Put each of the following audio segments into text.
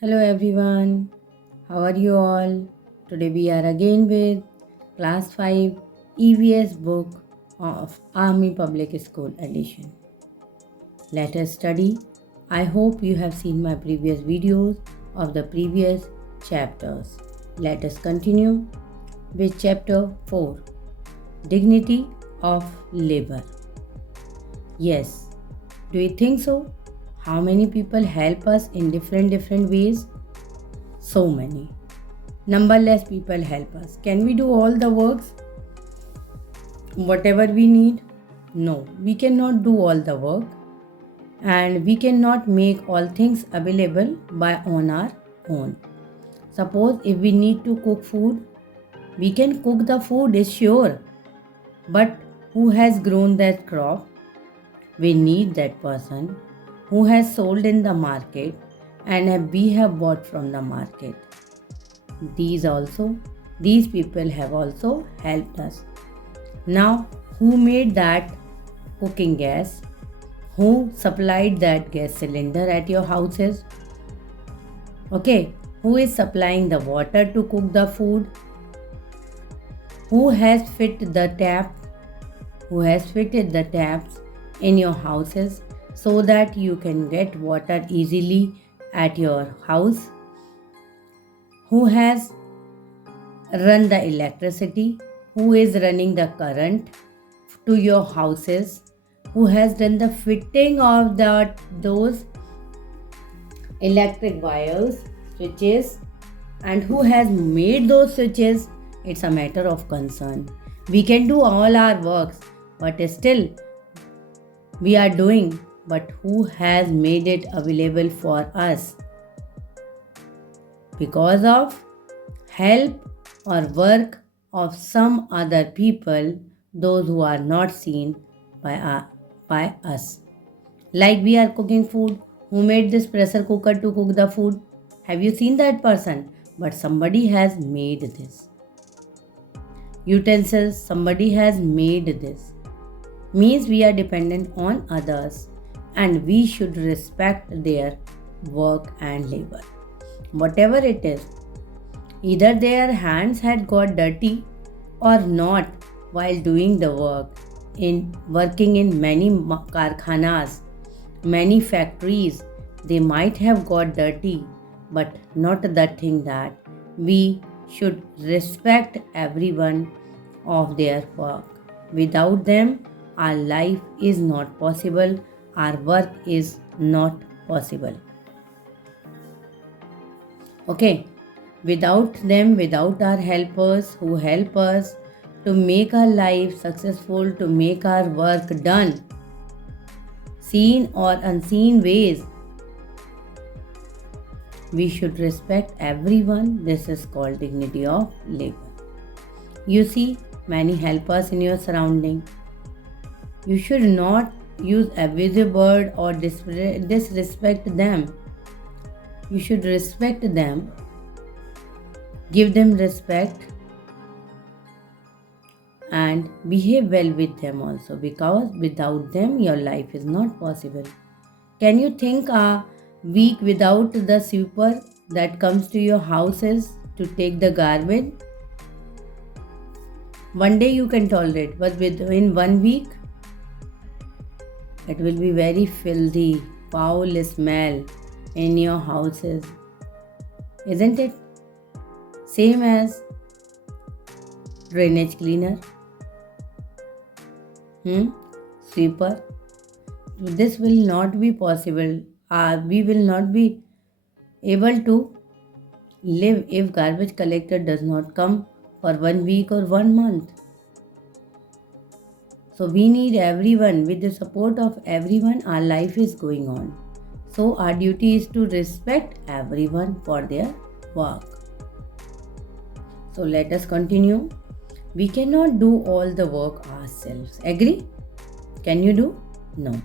Hello everyone, how are you all? Today we are again with Class 5 EVS book of Army Public School Edition. Let us study. I hope you have seen my previous videos of the previous chapters. Let us continue with chapter 4 Dignity of Labor. Yes, do you think so? How many people help us in different ways? So many. Numberless people help us. Can we do all the works? Whatever we need? No, we cannot do all the work and we cannot make all things available by on our own. Suppose if we need to cook food, we can cook the food is sure. But who has grown that crop? We need that person who has sold in the market and we have bought from the market. These people have also helped us. Now, who made that cooking gas? Who supplied that gas cylinder at your houses? Okay, who is supplying the water to cook the food? Who has fitted the tap? Who has fitted the taps in your houses so that you can get water easily at your house? Who has run the electricity? Who is running the current to your houses? Who has done the fitting of those electric wires, switches, and who has made those switches? It's a matter of concern. We can do all our works, but still we are doing. But who has made it available for us? Because of help or work of some other people, those who are not seen by us. Like we are cooking food, who made this pressure cooker to cook the food? Have you seen that person? But somebody has made this. Utensils, somebody has made this. Means we are dependent on others and we should respect their work and labor. Whatever it is, either their hands had got dirty or not while doing the work, in working in many karkhanas, many factories, they might have got dirty, but not the thing that we should respect everyone of their work. Without them, our life is not possible, our work is not possible. Okay, without them, without our helpers who help us to make our life successful, to make our work done, seen or unseen ways, we should respect everyone. This is called dignity of labor. You see, many help us in your surrounding. You should not use abusive word or disrespect them. You should respect them, give them respect, and behave well with them also, because without them your life is not possible. Can you think a week without the sweeper that comes to your houses to take the garbage? One day you can tolerate, but within 1 week it will be very filthy, foul smell in your houses, isn't it? Same as drainage cleaner, sweeper. This will not be possible. We will not be able to live if garbage collector does not come for 1 week or 1 month. So we need everyone. With the support of everyone, our life is going on. So our duty is to respect everyone for their work. So let us continue. We cannot do all the work ourselves. Agree? Can you do? No.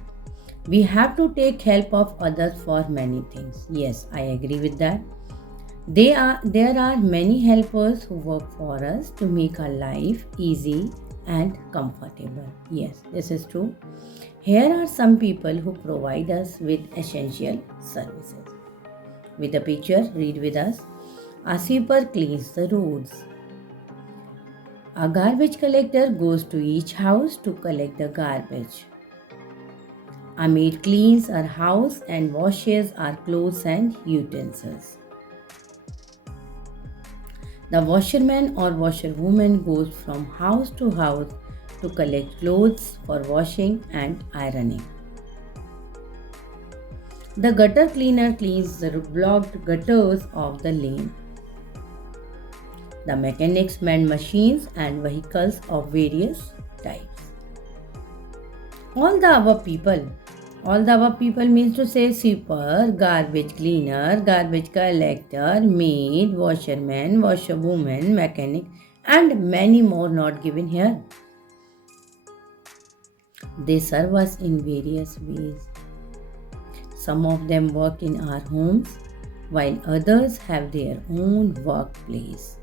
We have to take help of others for many things. Yes, I agree with that. There are many helpers who work for us to make our life easy and comfortable. Yes, this is true. Here are some people who provide us with essential services. With the picture, read with us. A sweeper cleans the roads. A garbage collector goes to each house to collect the garbage. A maid cleans her house and washes our clothes and utensils. The washerman or washerwoman goes from house to house to collect clothes for washing and ironing. The gutter cleaner cleans the blocked gutters of the lane. The mechanics mend machines and vehicles of various types. All the above people means to say sweeper, garbage cleaner, garbage collector, maid, washerman, washerwoman, mechanic, and many more not given here. They serve us in various ways. Some of them work in our homes, while others have their own workplace.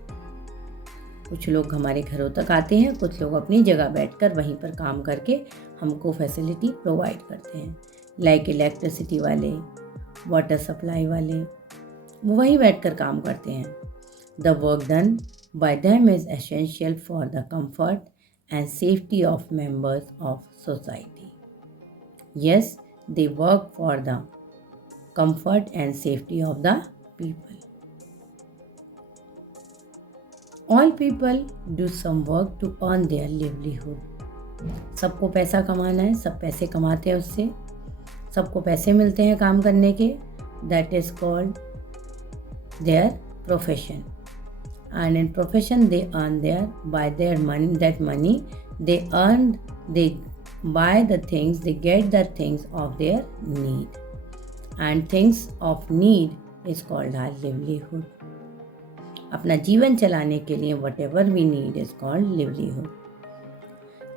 कुछ लोग हमारे घरों तक आते हैं, कुछ लोग अपनी जगह बैठकर वहीं पर काम करके हमको फैसिलिटी प्रोवाइड करते हैं. लाइक इलेक्ट्रिसिटी वाले, वाटर सप्लाई वाले, वो वहीं बैठकर काम करते हैं. The work done by them is essential for the comfort and safety of members of society. Yes, they work for the comfort and safety of the people. All people do some work to earn their livelihood. सबको पैसा कमाना है, सब पैसे कमाते हैं उससे, सबको पैसे मिलते हैं काम करने के. That is called their profession. And in profession they earn by their money, that money they earned, they buy the things, they get the things of their need, and things of need is called our livelihood. अपना जीवन चलाने के लिए whatever we need is called livelihood.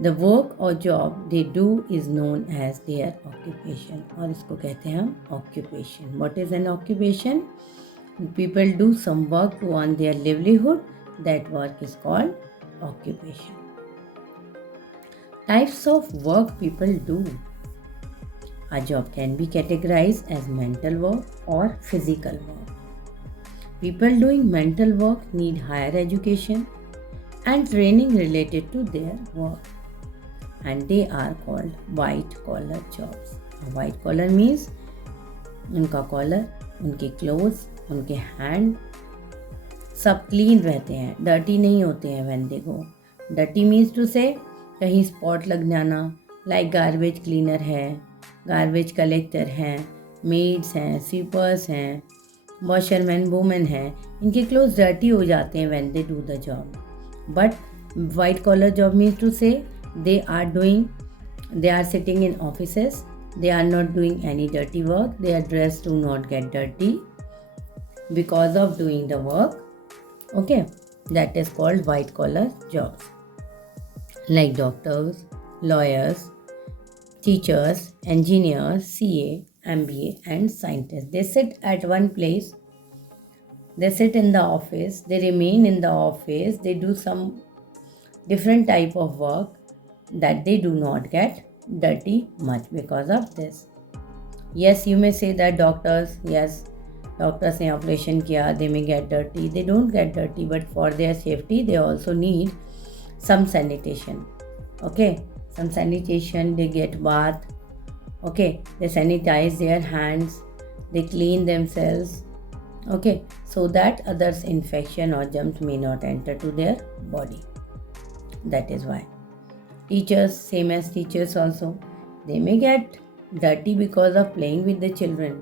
The work or job they do is known as their occupation, और इसको कहते हैं हम occupation. What is an occupation? People do some work to earn their livelihood. That work is called occupation. Types of work people do. A job can be categorized as mental work or physical work. People doing mental work need higher education and training related to their work, and they are called white collar jobs. A white collar means उनका collar, उनके clothes, उनके hand सब clean रहते हैं, dirty नहीं होते हैं. When they go, dirty means to say कहीं स्पॉट लग जाना. लाइक गार्बेज क्लीनर है, गार्बेज कलेक्टर हैं, मेड्स हैं, स्वीपर्स हैं, वॉशरमैन वुमेन हैं. इनके क्लोथ्स डर्टी हो जाते हैं when they do the job. But white collar job means to say they are sitting in offices, they are not doing any dirty work, their dress do not get dirty because of doing the work. Okay, that is called white collar jobs. Like doctors, lawyers, teachers, engineers, CA, MBA and scientists. They sit at one place, they sit in the office, they remain in the office, they do some different type of work that they do not get dirty much because of this. Yes, you may say that doctors ने operation किया, they may get dirty. They don't get dirty, but for their safety they also need some sanitation. Okay, some sanitation, they get bath. Okay, they sanitize their hands, they clean themselves. Okay, so that others infection or germs may not enter to their body. That is why teachers, same as teachers also, they may get dirty because of playing with the children,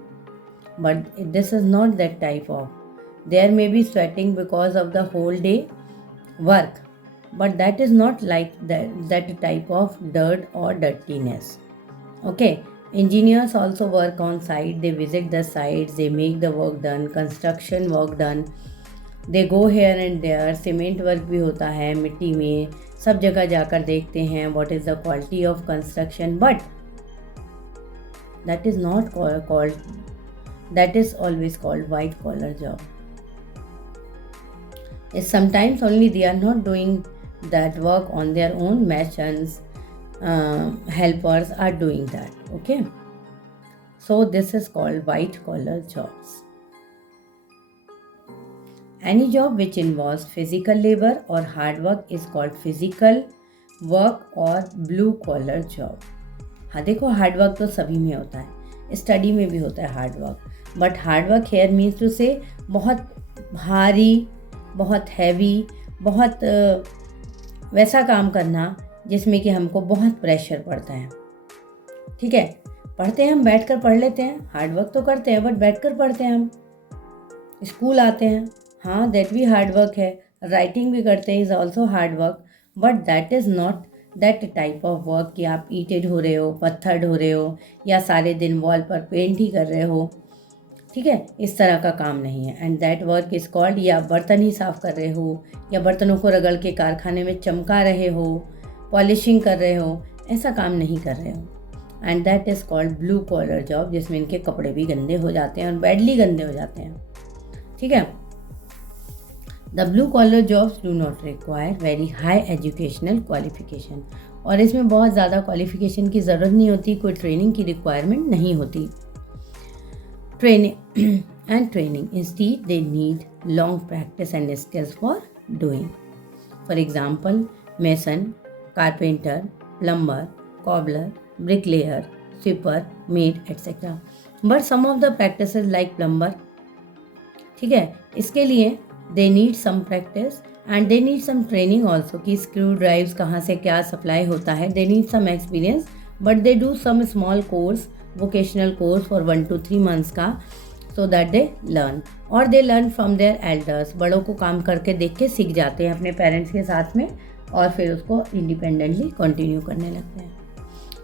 but this is not that type of. There may be sweating because of the whole day work, but that is not like that type of dirt or dirtiness. Okay, engineers also work on site, they visit the sites, they make the work done, construction work done, they go here and there. Cement work भी होता है मिट्टी में, सब जगह जाकर देखते हैं what is the quality of construction, but that is not called, that is always called white collar job. Sometimes only they are not doing that work on their own, masons, helpers are doing that. Okay, so this is called white collar jobs. Any job which involves physical labor or hard work is called physical work और blue collar job. हाँ देखो, hard work तो सभी में होता है, study में भी होता है hard work, but hard work here means to say बहुत भारी, बहुत हैवी, बहुत वैसा काम करना जिसमें कि हमको बहुत प्रेशर पड़ता है। ठीक है, पढ़ते हैं हम, बैठ कर पढ़ लेते हैं, हार्ड वर्क तो करते हैं बट बैठ कर पढ़ते हैं हम। स्कूल आते हैं, हाँ दैट भी हार्ड वर्क है। राइटिंग भी करते हैं, is also hard work, but that is not that type of work कि आप ईटेड हो रहे हो, पत्थर ढो रहे हो या सारे दिन वॉल पर पेंट ही कर रहे हो। ठीक है, इस तरह का काम नहीं है। And that work is called, या बर्तन ही साफ़ कर रहे हो या बर्तनों को रगड़ के कारखाने में चमका रहे हो, पॉलिशिंग कर रहे हो, ऐसा काम नहीं कर रहे हो। And that is called blue collar job, जिसमें इनके कपड़े भी गंदे हो जाते हैं और बैडली गंदे हो जाते हैं। ठीक है, the blue collar jobs do not require very high educational qualification, और इसमें बहुत ज़्यादा क्वालिफिकेशन की ज़रूरत नहीं होती, कोई ट्रेनिंग की रिक्वायरमेंट नहीं होती। Training instead they need long practice and skills for doing. For example, mason, carpenter, plumber, cobbler, bricklayer, sweeper, maid, etc. But some of the practices like plumber, ठीक है, इसके लिए they need some practice and they need some training also कि screw drives कहाँ से क्या supply होता है। They need some experience but they do some small course, vocational course for 1 to 3 months का, so that they learn, और they learn from their elders, बड़ों को काम करके देख के सीख जाते हैं अपने पेरेंट्स के साथ में, और फिर उसको इंडिपेंडेंटली कंटिन्यू करने लगते हैं।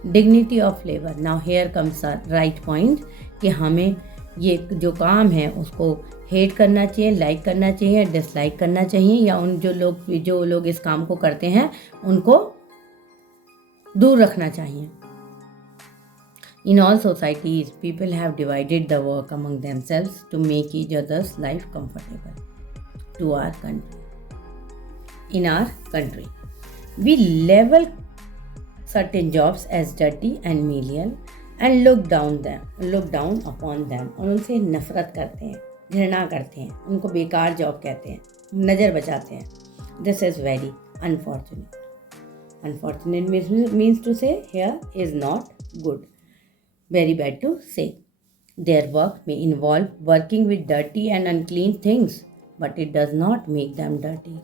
Dignity of labour, now here comes a right point कि हमें ये जो काम है उसको हेट करना चाहिए, लाइक करना चाहिए, डिसलाइक करना चाहिए, या उन जो लोग इस काम को करते हैं उनको दूर रखना चाहिए। In all societies people have divided the work among themselves to make each other's life comfortable. To our country, in our country we level certain jobs as dirty and menial and look down upon them, और उनसे नफरत करते हैं, घृणा करते हैं, उनको बेकार जॉब कहते हैं, नज़र बचाते हैं। This is very unfortunate. Unfortunate means to say here is not good, very bad to say. Their work may involve working with dirty and unclean things, but it does not make them dirty.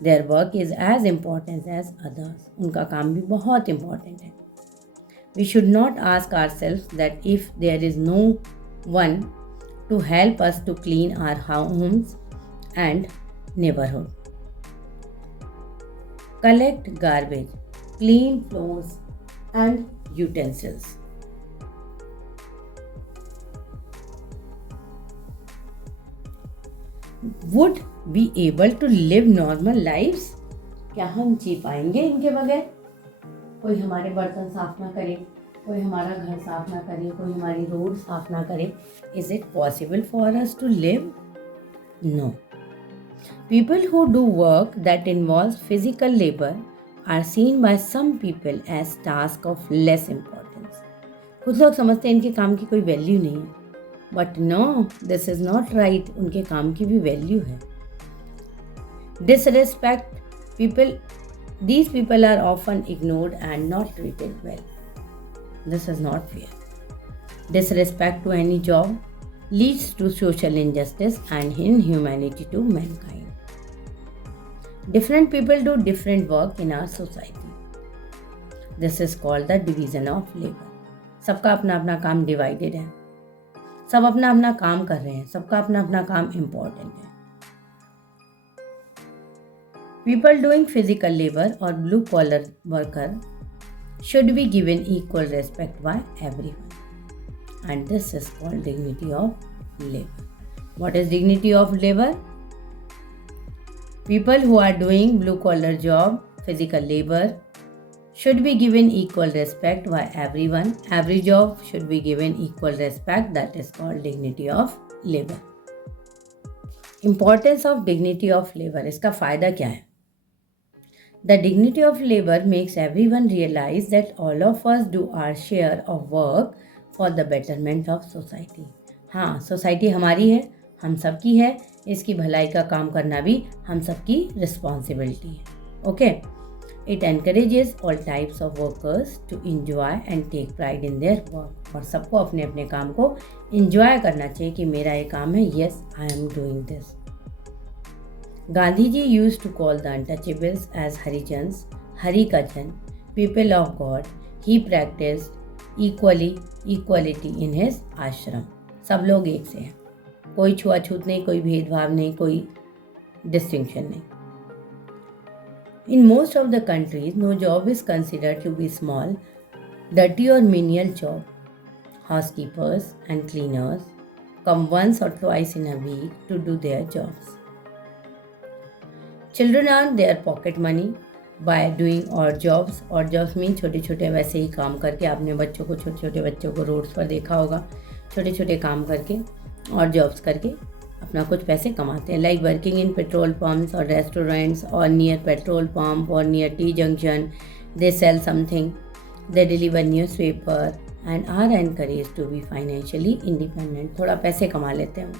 Their work is as important as others. उनका काम भी बहुत important है। We should not ask ourselves that if there is no one to help us to clean our homes and neighborhood. Collect garbage, clean floors and utensils. Would be able to live normal lives? क्या हम जी पाएंगे इनके बगैर? कोई हमारे बर्तन साफ ना करे, कोई हमारा घर साफ ना करे, कोई हमारी रोड साफ ना करे, is it possible for us to live? No. People who do work that involves physical labor are seen by some people as task of less importance. कुछ लोग समझते हैं इनके काम की कोई वैल्यू नहीं है, but no, this is not right. उनके काम की भी वैल्यू है। Disrespect people, these people are often ignored and not treated well. This is not fair. Disrespect to any job leads to social injustice and inhumanity to mankind. Different people do different work in our society. This is called the division of labor. सबका अपना अपना काम divided है, सब अपना अपना काम कर रहे हैं, सबका अपना अपना काम इम्पोर्टेंट है। People doing physical labor or blue collar worker should be given equal respect by everyone, and this is called dignity of labor. What is dignity of labor? People who are doing blue collar job, physical labor, should be given equal respect by everyone. Every job should be given equal respect. That is called dignity of labor. Importance of dignity of labor. इसका फायदा क्या है? The dignity of labor makes everyone realize that all of us do our share of work for the betterment of society. हाँ, society हमारी है, हम सबकी है, इसकी भलाई का काम करना भी हम सबकी रिस्पॉन्सिबिलिटी है. Okay. It encourages all types of workers to enjoy and take pride in their work. और सबको अपने अपने काम को इंजॉय करना चाहिए कि मेरा ये काम है, yes I am doing this. Gandhi ji use to call the untouchables as Harijans, हरि का जन, people of God. He practise equality in his ashram. सब लोग एक से हैं, कोई छुआछूत नहीं, कोई भेदभाव नहीं, कोई डिस्टिंक्शन नहीं. In most of the countries, no job is considered to be small, dirty or menial job. Housekeepers and cleaners come once or twice in a week to do their jobs. Children earn their pocket money by doing odd jobs. Odd jobs mean छोटे छोटे वैसे ही काम करके. आपने छोटे छोटे बच्चों को रोड्स पर देखा होगा, छोटे छोटे काम करके और जॉब्स करके अपना कुछ पैसे कमाते हैं. Like working in petrol pumps और रेस्टोरेंट्स और नियर पेट्रोल पम्प और near T junction. They sell something, they deliver newspaper and are encourage to be financially independent. थोड़ा पैसे कमा लेते हैं.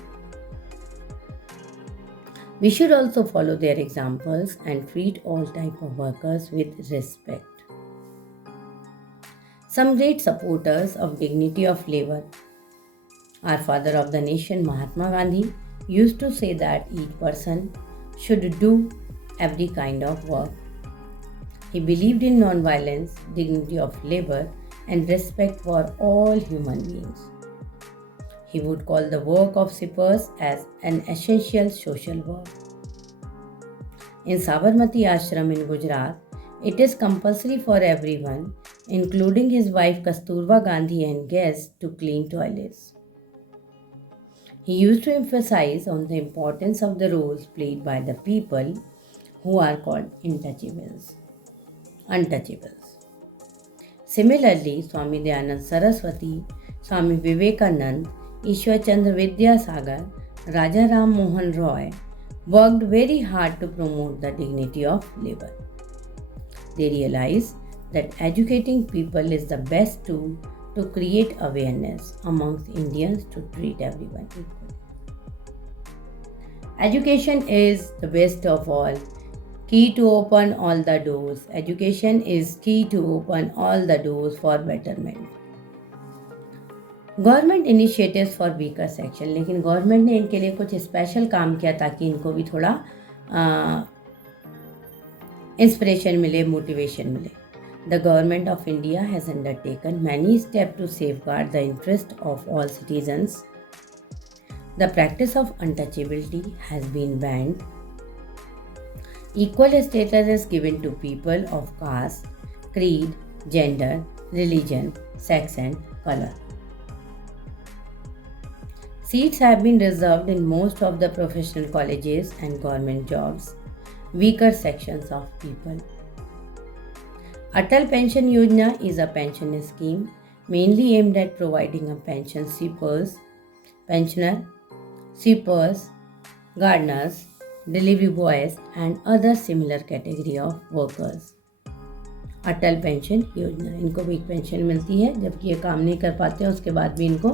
We should also follow their examples and treat all type of workers with respect. Some great supporters of dignity of labour. Our father of the nation, Mahatma Gandhi, used to say that each person should do every kind of work. He believed in non-violence, dignity of labor, and respect for all human beings. He would call the work of sweepers as an essential social work. In Sabarmati Ashram in Gujarat, it is compulsory for everyone, including his wife Kasturba Gandhi and guests, to clean toilets. He used to emphasize on the importance of the roles played by the people who are called untouchables. Similarly, Swami Dayanand Saraswati, Swami Vivekanand, Ishwar Chandra Vidyasagar, Raja Ram Mohan Roy worked very hard to promote the dignity of labor. They realized that educating people is the best tool to create awareness amongst Indians to treat everyone equally. Education is the best of all, key to open all the doors. Education is key to open all the doors for betterment. Government initiatives for weaker section. लेकिन government ने इनके लिए कुछ special काम किया ताकि इनको भी थोड़ा इंस्पिरेशन मिले, मोटिवेशन मिले. The government of India has undertaken many steps to safeguard the interest of all citizens. The practice of untouchability has been banned. Equal status is given to people of caste, creed, gender, religion, sex and color. Seats have been reserved in most of the professional colleges and government jobs, weaker sections of people. Atal Pension Yojana is a pension scheme mainly aimed at providing a pensioner, sweepers, gardeners, delivery boys and other similar category of workers. Atal pension योजना, इनको भी एक pension मिलती है जबकि ये काम नहीं कर पाते हैं, उसके बाद भी इनको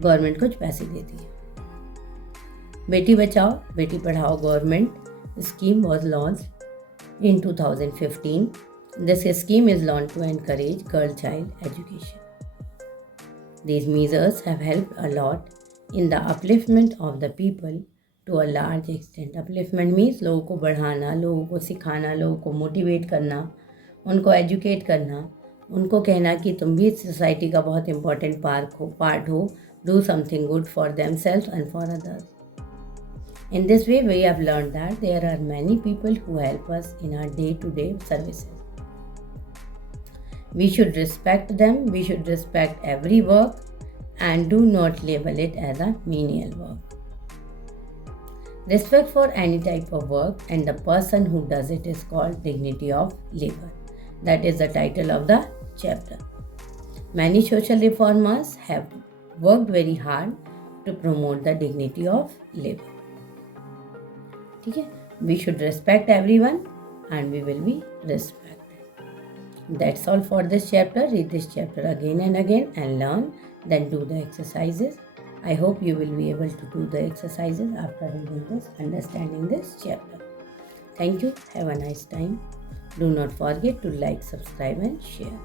गवर्नमेंट कुछ पैसे देती है. Beti Bachao Beti Padhao government scheme was launched in 2015. This scheme is launched to encourage girl-child education. These measures have helped a lot in the upliftment of the people to a large extent. Upliftment means लोगों को बढ़ाना, लोगों को सिखाना, लोगों को motivate करना, उनको एजुकेट करना, उनको कहना कि तुम भी सोसाइटी का बहुत इंपॉर्टेंट पार्ट हो. Do something good for themselves and for others. In this way, we have learned that there are many people who help us in our day-to-day services. We should respect them, we should respect every work and do not label it as a menial work. Respect for any type of work and the person who does it is called dignity of labor. That is the title of the chapter. Many social reformers have worked very hard to promote the dignity of labor. ठीक है, we should respect everyone and we will be respected. That's all for this chapter. Read this chapter again and again and learn, then do the exercises. I hope you will be able to do the exercises after reading this, understanding this chapter. Thank you. Have a nice time. Do not forget to like, subscribe, and share.